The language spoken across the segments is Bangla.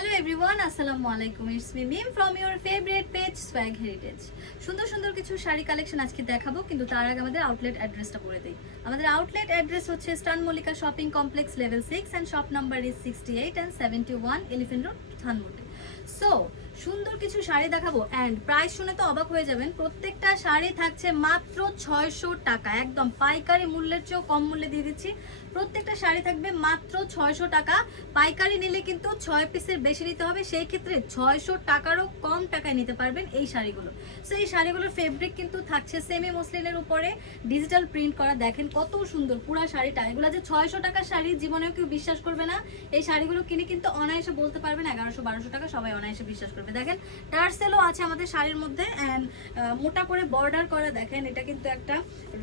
Hello everyone, আসসালামু আলাইকুম। It's me Mim from your favorite page Swag Heritage. সুন্দর সুন্দর কিছু শাড়ি কালেকশন আজকে দেখাবো, কিন্তু তার আগে আমাদের আউটলেট অ্যাড্রেসটা বলে দেই। আমাদের আউটলেট অ্যাড্রেস হচ্ছে স্টান Mallika shopping complex level 6 and shop number is 68 and 71 Elephant Road, Dhanmondi. So সুন্দর কিছু শাড়ি দেখাবো অ্যান্ড প্রাইস শুনে তো অবাক হয়ে যাবেন। প্রত্যেকটা শাড়ি থাকছে মাত্র 600 টাকা, একদম পাইকারি মূল্যের চেয়েও কম মূল্যে দিয়ে দিচ্ছি। প্রত্যেকটা শাড়ি থাকবে মাত্র 600 টাকা। পাইকারি নিলে কিন্তু 6 পিসের বেশি নিতে হবে, সেই ক্ষেত্রে 600 টাকারও কম টাকায় নিতে পারবেন এই শাড়িগুলো। সো এই শাড়িগুলোর ফেব্রিক কিন্তু থাকছে সেমি মসলিনের উপরে ডিজিটাল প্রিন্ট করা। দেখেন কত সুন্দর পুরা শাড়িটা। এগুলো যে 600 টাকার শাড়ি জীবনেও কেউ বিশ্বাস করবে না। এই শাড়িগুলো কিনে কিন্তু অনায়াসে বলতে পারবেন 1100-1200 টাকা, সবাই অনায়াসে বিশ্বাস করবে। দেখেন টার্সেলও আছে আমাদের শাড়ির মধ্যে অ্যান্ড মোটা করে বর্ডার করা। দেখেন এটা কিন্তু একটা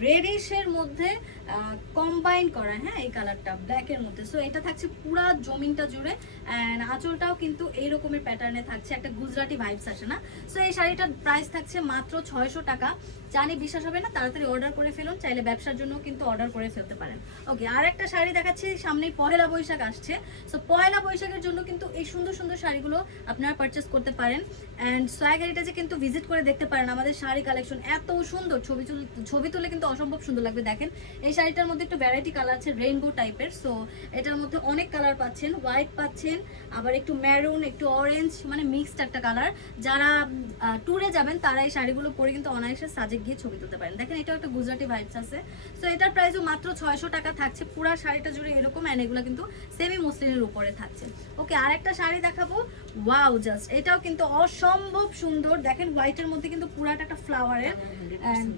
রেডিশের মধ্যে কম্বাইন করা, হ্যাঁ এই কালারটা ব্ল্যাকের মধ্যে। সো এটা থাকছে পুরা জমিনটা জুড়ে অ্যান্ড আঁচলটাও কিন্তু এই রকমের প্যাটার্নে থাকছে, একটা গুজরাটি ভাইবস আসে না। সো এই শাড়িটার প্রাইস থাকছে মাত্র 600 টাকা। জানি বিশ্বাস হবে না, তাড়াতাড়ি অর্ডার করে ফেলুন, চাইলে ব্যবসার জন্য কিন্তু অর্ডার করে ফেলতে পারেন। ওকে, আর একটা শাড়ি দেখাচ্ছি, সামনেই পহেলা বৈশাখ আসছে। সো পহেলা বৈশাখের জন্য কিন্তু এই সুন্দর সুন্দর শাড়িগুলো আপনারা পারচেস করতে পারেন অ্যান্ড সোয়াগ হেরিটেজে কিন্তু ভিজিট করে দেখতে পারেন। আমাদের শাড়ি কালেকশন এত সুন্দর, ছবি তুলে কিন্তু অসম্ভব সুন্দর লাগবে। দেখেন এই শাড়িটার মধ্যে একটু ভ্যারাইটি কালার আছে, রেইনবো টাইপের। সো এটার মধ্যে অনেক কালার পাচ্ছেন, হোয়াইট পাচ্ছেন, আবার একটু ম্যারুন, একটু অরেঞ্জ, মানে মিক্সড একটা কালার। যারা ট্যুরে যাবেন তারা এই শাড়িগুলো পরে কিন্তু অনায়াসে সাজে গিয়ে ছবি তুলতে পারেন। দেখেন এটাও একটা গুজরাটি ভাইবস আছে। সো এটার প্রাইসও মাত্র 600 টাকা থাকছে, পুরা শাড়িটা জুড়ে এরকম অ্যান্ড এগুলো কিন্তু সেমি মসলিনের উপরে থাকছে। ওকে, আর একটা শাড়ি দেখাবো। ওয়াও, জাস্ট এটাও কিন্তু অসম্ভব সুন্দর। দেখেন হোয়াইটের মধ্যে কিন্তু পুরাটা একটা ফ্লাওয়ারের অ্যান্ড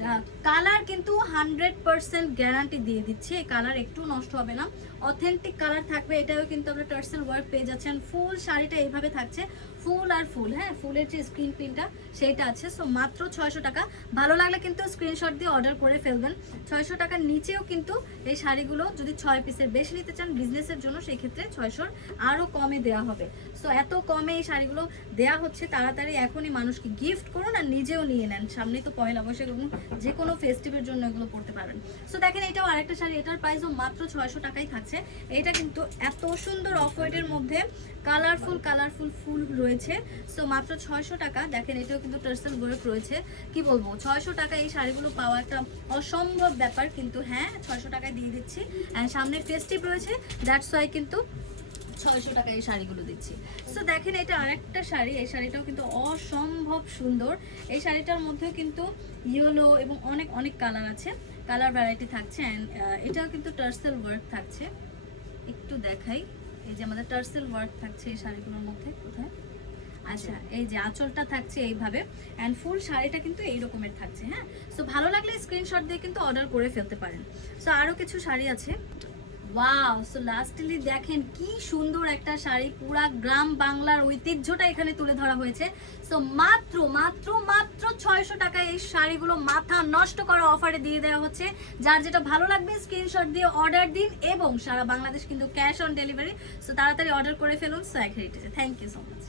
কালার কিন্তু 100% গ্যারান্টি দিয়ে দিচ্ছে, এই কালার একটু নষ্ট হবে না, অথেন্টিক কালার থাকবে। এটাও কিন্তু আমরা টার্সেল ওয়ার্ক পেয়ে যাচ্ছেন। ফুল শাড়িটা এইভাবে থাকছে, ফুল আর ফুল, হ্যাঁ ফুলের যে স্ক্রিন প্রিন্টটা সেইটা আছে। সো মাত্র 600 টাকা। ভালো লাগলে কিন্তু স্ক্রিনশট দিয়ে অর্ডার করে ফেলবেন। 600 টাকার নিচেও কিন্তু এই শাড়িগুলো যদি 6 পিসের বেশি নিতে চান বিজনেসের জন্য, সেই ক্ষেত্রে 600 আরও কমে দেওয়া হবে। সো এত কমে এই শাড়িগুলো দেওয়া হচ্ছে, তাড়াতাড়ি এখনই মানুষকে গিফট করুন আর নিজেও নিয়ে নেন। সামনেই তো পয়লা বৈশাখ এবং যে কোনো ফেস্টিভের জন্য এগুলো পড়তে পারবেন। সো দেখেন এটাও আরেকটা শাড়ি, এটার প্রাইসও মাত্র 600 টাকাই থাকছে। এটা কিন্তু এত সুন্দর অফ হোয়াইটের মধ্যে কালারফুল ফুল রয়েছে। সো মাত্র 600 টাকা। দেখেন এটাও কিন্তু টার্সেল ওয়ার্ক রয়েছে। কি বলবো, 600 টাকা এই শাড়িগুলো পাওয়া একটা অসম্ভব ব্যাপার, কিন্তু হ্যাঁ 600 টাকায় দিয়ে দিচ্ছি অ্যান্ড সামনে ফেস্টিভ রয়েছে, দ্যাটস ওয়াই কিন্তু 600 টাকা এই শাড়িগুলো দিচ্ছি। সো দেখেন এটা আরেকটা শাড়ি, এই শাড়িটাও কিন্তু অসম্ভব সুন্দর। এই শাড়িটার মধ্যেও কিন্তু ইয়েলো এবং অনেক কালার আছে, কালার ভ্যারাইটি থাকছে অ্যান্ড এটাও কিন্তু টার্সেল ওয়ার্ক থাকছে। একটু দেখাই, এই যে আমাদের টার্সেল ওয়ার্ক থাকছে এই শাড়িগুলোর মধ্যে। কোথায়? আচ্ছা, এই যে আঁচলটা থাকছে এইভাবে অ্যান্ড ফুল শাড়িটা কিন্তু এই রকমের থাকছে। হ্যাঁ, সো ভালো লাগলে স্ক্রিনশট দিয়ে কিন্তু অর্ডার করে ফেলতে পারেন। সো আরও কিছু শাড়ি আছে। ওয়াও, সো লাস্টলি দেখেন কি সুন্দর একটা শাড়ি, পুরা গ্রাম বাংলার ঐতিহ্যটা এখানে তুলে ধরা হয়েছে। সো মাত্র 600 টাকায় এই শাড়িগুলো মাথা নষ্ট করা অফারে দিয়ে দেওয়া হচ্ছে। যার যেটা ভালো লাগবে স্ক্রিনশট দিয়ে অর্ডার দিন এবং সারা বাংলাদেশ কিন্তু ক্যাশ অন ডেলিভারি। সো তাড়াতাড়ি অর্ডার করে ফেলুন সোয়াগ হেরিটেজে। Thank you so much.